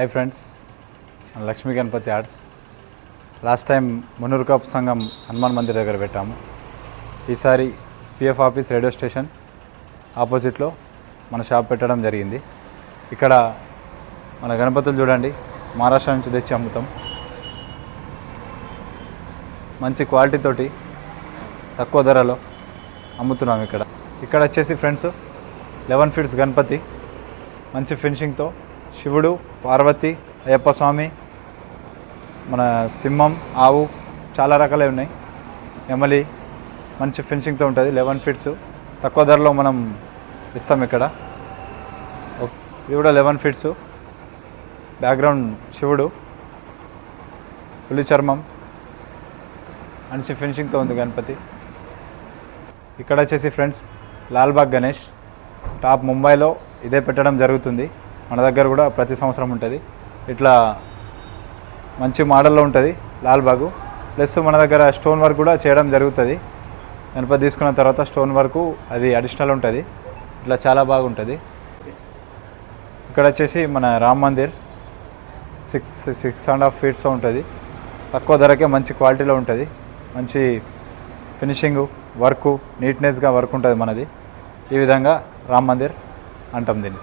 Hi friends Lakshmi Ganapati arts last time Munnuru Sangham Hanuman Mandir దగ్గర పెట్టాము. ఈసారి PF office radio station ఆపోజిట్లో మన షాప్ పెట్టడం జరిగింది. ఇక్కడ మన గణపతులు చూడండి మహారాష్ట్ర నుంచి తెచ్చి అమ్ముతాం. మంచి క్వాలిటీతోటి తక్కువ ధరలో అమ్ముతున్నాం ఇక్కడ. ఇక్కడ వచ్చేసి ఫ్రెండ్స్ లెవెన్ ఫీట్స్ గణపతి మంచి ఫినిషింగ్తో శివుడు పార్వతి అయ్యప్ప స్వామి మన సింహం ఆవు చాలా రకాలే ఉన్నాయి. ఎమలి మంచి ఫినిషింగ్తో ఉంటుంది లెవెన్ ఫీట్స్ తక్కువ ధరలో మనం ఇస్తాం ఇక్కడ. ఓ- ఇది కూడా లెవెన్ ఫీట్స్ బ్యాక్గ్రౌండ్ శివుడు పులి చర్మం మంచి ఫినిషింగ్తో ఉంది గణపతి. ఇక్కడ వచ్చేసి ఫ్రెండ్స్ లాల్బాగ్ గణేష్. టాప్ ముంబైలో ఇదే పెట్టడం జరుగుతుంది. మన దగ్గర కూడా ప్రతి సంవత్సరం ఉంటుంది. ఇట్లా మంచి మోడల్లో ఉంటుంది లాల్బాగు ప్లస్ మన దగ్గర స్టోన్ వర్క్ కూడా చేయడం జరుగుతుంది. గణపతి తీసుకున్న తర్వాత స్టోన్ వర్క్ అది అడిషనల్ ఉంటుంది. ఇట్లా చాలా బాగుంటుంది. ఇక్కడ వచ్చేసి మన Ram Mandir. Six six and half ఫీట్స్లో ఉంటుంది. తక్కువ ధరకే మంచి క్వాలిటీలో ఉంటుంది. మంచి ఫినిషింగ్ వర్క్ నీట్నెస్గా వర్క్ ఉంటుంది మనది. ఈ విధంగా రామ్ మందిర్ అంటాం దీన్ని.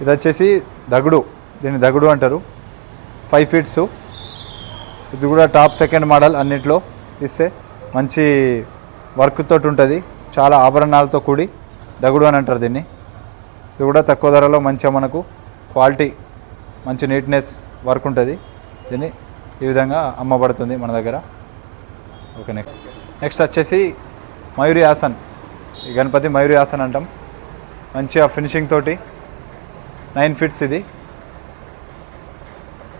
ఇది వచ్చేసి దగుడు. దీన్ని దగుడు అంటారు. ఫైవ్ ఫీట్స్ ఇది కూడా టాప్ సెకండ్ మోడల్ అన్నిట్లో ఇస్తే మంచి వర్క్తో ఉంటుంది. చాలా ఆభరణాలతో కూడి దగుడు అని అంటారు దీన్ని. ఇది కూడా తక్కువ ధరలో మంచిగా మనకు క్వాలిటీ మంచి నీట్నెస్ వర్క్ ఉంటుంది. దీన్ని ఈ విధంగా అమ్మబడుతుంది మన దగ్గర. ఓకే నెక్స్ట్ నెక్స్ట్ వచ్చేసి మయూరి ఆసన్. ఈ గణపతి మయూరి ఆసన్ అంటాం. మంచిగా ఫినిషింగ్ తోటి నైన్ ఫీట్స్ ఇది.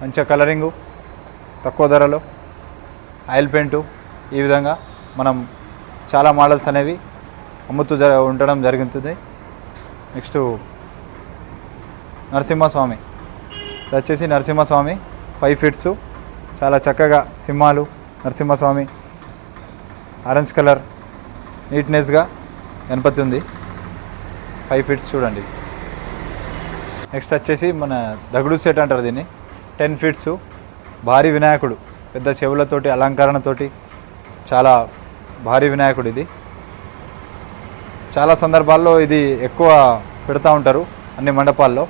మంచిగా కలరింగు తక్కువ ధరలో ఆయిల్ పెయింటు ఈ విధంగా మనం చాలా మోడల్స్ అనేవి అమ్ముతూ జ ఉండడం జరుగుతుంది నెక్స్ట్ నరసింహస్వామి. ఇది వచ్చేసి నరసింహస్వామి ఫైవ్ ఫీట్స్. చాలా చక్కగా సింహాలు నరసింహస్వామి ఆరెంజ్ కలర్ నీట్నెస్గా గణపతి ఉంది. ఫైవ్ ఫీట్స్ చూడండి. నెక్స్ట్ వచ్చేసి మన దగుడు సెట్ అంటారు దీన్ని. టెన్ ఫీట్స్ భారీ వినాయకుడు. పెద్ద చెవులతోటి అలంకరణతోటి చాలా భారీ వినాయకుడు ఇది. చాలా సందర్భాల్లో ఇది ఎక్కువ పెడతా ఉంటారు అన్ని మండపాల్లో.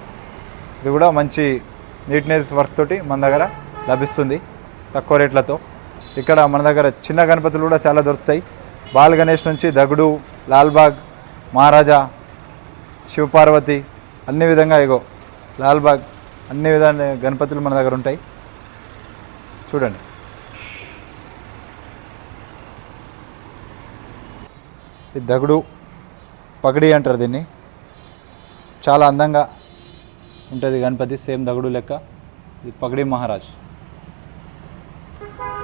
ఇది కూడా మంచి నీట్నెస్ వర్క్ తోటి మన దగ్గర లభిస్తుంది తక్కువ రేట్లతో. ఇక్కడ మన దగ్గర చిన్న గణపతులు కూడా చాలా దొరుకుతాయి. బాల్ గణేష్ నుంచి దగుడు లాల్బాగ్ మహారాజా శివపార్వతి అన్ని విధంగా ఇగో లాల్బాగ్ అన్ని విధాల గణపతులు మన దగ్గర ఉంటాయి. చూడండి. ఇది దగుడు పగడి అంటారు దీన్ని. చాలా అందంగా ఉంటుంది గణపతి సేమ్ దగుడు లెక్క. ఇది పగడి మహారాజ్.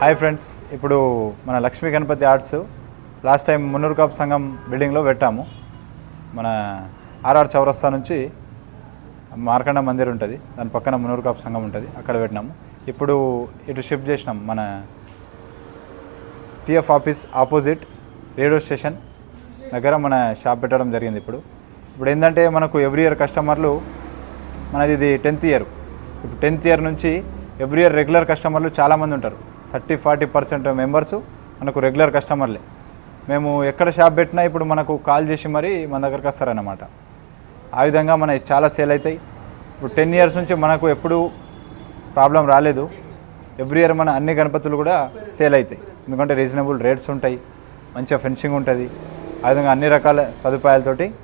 హాయ్ ఫ్రెండ్స్ ఇప్పుడు మన Lakshmi Ganapati arts last time Munnuru Kapu Sangham బిల్డింగ్లో పెట్టాము. మన ఆర్ఆర్ చౌరస్తా నుంచి మార్కండ మందిర్ ఉంటుంది. దాని పక్కన మున్నూరు కాపు సంఘం ఉంటుంది. అక్కడ పెట్టినాము. ఇప్పుడు ఇటు షిఫ్ట్ చేసినాం మన P F office opposite radio station దగ్గర మన షాప్ పెట్టడం జరిగింది ఇప్పుడు. ఇప్పుడు ఏంటంటే మనకు ఎవ్రీ ఇయర్ కస్టమర్లు మనది ఇది టెన్త్ ఇయర్ ఇప్పుడు టెన్త్ ఇయర్ నుంచి ఎవ్రీ ఇయర్ రెగ్యులర్ కస్టమర్లు చాలామంది ఉంటారు. థర్టీ ఫార్టీ పర్సెంట్ మెంబర్స్ మనకు రెగ్యులర్ కస్టమర్లే మేము ఎక్కడ షాప్ పెట్టినా ఇప్పుడు మనకు కాల్ చేసి మరీ మన దగ్గరకు వస్తారన్నమాట. ఆ విధంగా మన చాలా సేల్ అవుతాయి. ఇప్పుడు టెన్ ఇయర్స్ నుంచి మనకు ఎప్పుడు ప్రాబ్లం రాలేదు. ఎవ్రీ ఇయర్ మన అన్ని గణపతులు కూడా సేల్ అవుతాయి. ఎందుకంటే రీజనబుల్ రేట్స్ ఉంటాయి. మంచిగా ఫెన్సింగ్ ఉంటుంది. ఆ విధంగా అన్ని రకాల సదుపాయాలతోటి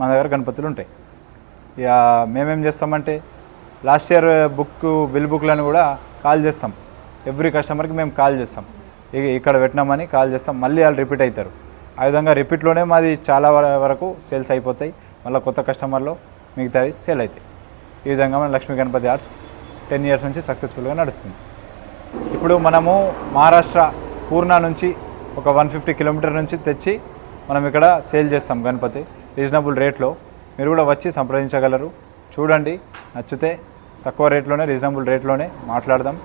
మన దగ్గర గణపతులు ఉంటాయి. ఇక మేమేం చేస్తామంటే లాస్ట్ ఇయర్ బుక్ బిల్ బుక్లను కూడా కాల్ చేస్తాం. ఎవ్రీ కస్టమర్కి మేము కాల్ చేస్తాం. ఇక ఇక్కడ పెట్టినామని కాల్ చేస్తాం. మళ్ళీ వాళ్ళు రిపీట్ అవుతారు. ఆ విధంగా రిపీట్లోనే మాది చాలా వరకు సేల్స్ అయిపోతాయి. మళ్ళీ కొత్త కస్టమర్లు మిగతావి సేల్ అవుతాయి. ఈ విధంగా మన Lakshmi Ganapati arts ten years నుంచి సక్సెస్ఫుల్గా నడుస్తుంది. ఇప్పుడు మనము మహారాష్ట్ర పూర్ణ నుంచి ఒక వన్ ఫిఫ్టీ కిలోమీటర్ నుంచి తెచ్చి మనం ఇక్కడ సేల్ చేస్తాం గణపతి. రీజనబుల్ రేట్లో మీరు కూడా వచ్చి సంప్రదించగలరు. చూడండి నచ్చితే తక్కువ రేట్లోనే రీజనబుల్ రేట్లోనే మాట్లాడదాం.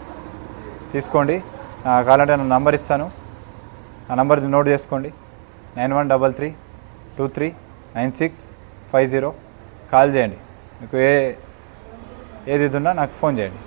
తీసుకోండి. కావాలంటే నేను నంబర్ ఇస్తాను. ఆ నంబర్ నోట్ చేసుకోండి. Nine one double three two three nine six five zero. Call చేయండి. మీకు ఏ ఏది ఇది ఉన్నా నాకు ఫోన్ చేయండి.